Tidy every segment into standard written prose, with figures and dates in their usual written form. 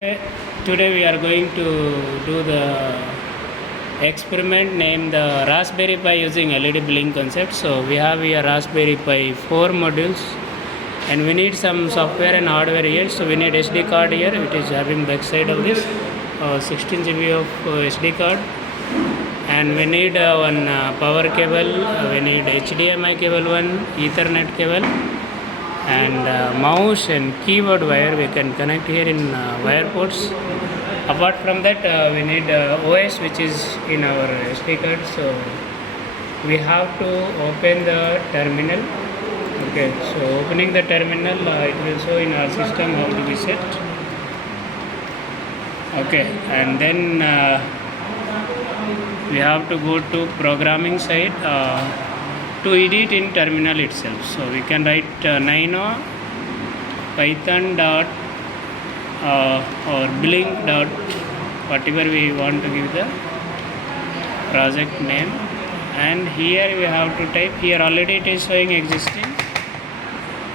Today we are going to do the experiment named the Raspberry Pi using LED blink concept. So we have here Raspberry Pi 4 modules and we need some software and hardware here. So we need SD card here, it is having back side of this 16 GB of SD card, and we need one power cable, we need HDMI cable, one Ethernet cable, and mouse and keyboard wire we can connect here in wire ports. Apart from that, we need OS which is in our SD card. So we have to open the terminal. Okay, so opening the terminal, it will show in our system how to be set. Okay, and then we have to go to programming side to edit in terminal itself. So we can write nino python dot or blink dot whatever we want to give the project name, and here we have to type. Here already it is showing existing,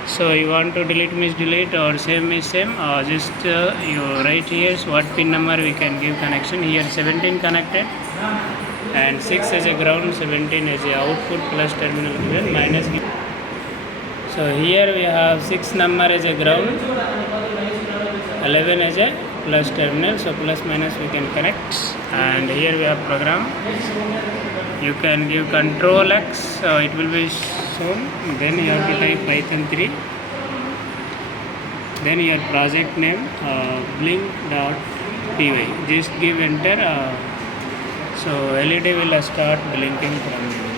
so you want to delete means delete or same is same, just you write here what pin number we can give connection. Here 17 connected and 6 as a ground, 17 as a output, plus terminal given minus given. So here we have 6 number as a ground, 11 as a plus terminal, so plus minus we can connect. And here we have program, you can give control X, it will be shown. Then you have to type Python 3, then your project name blink.py, just give enter. So LED will start blinking from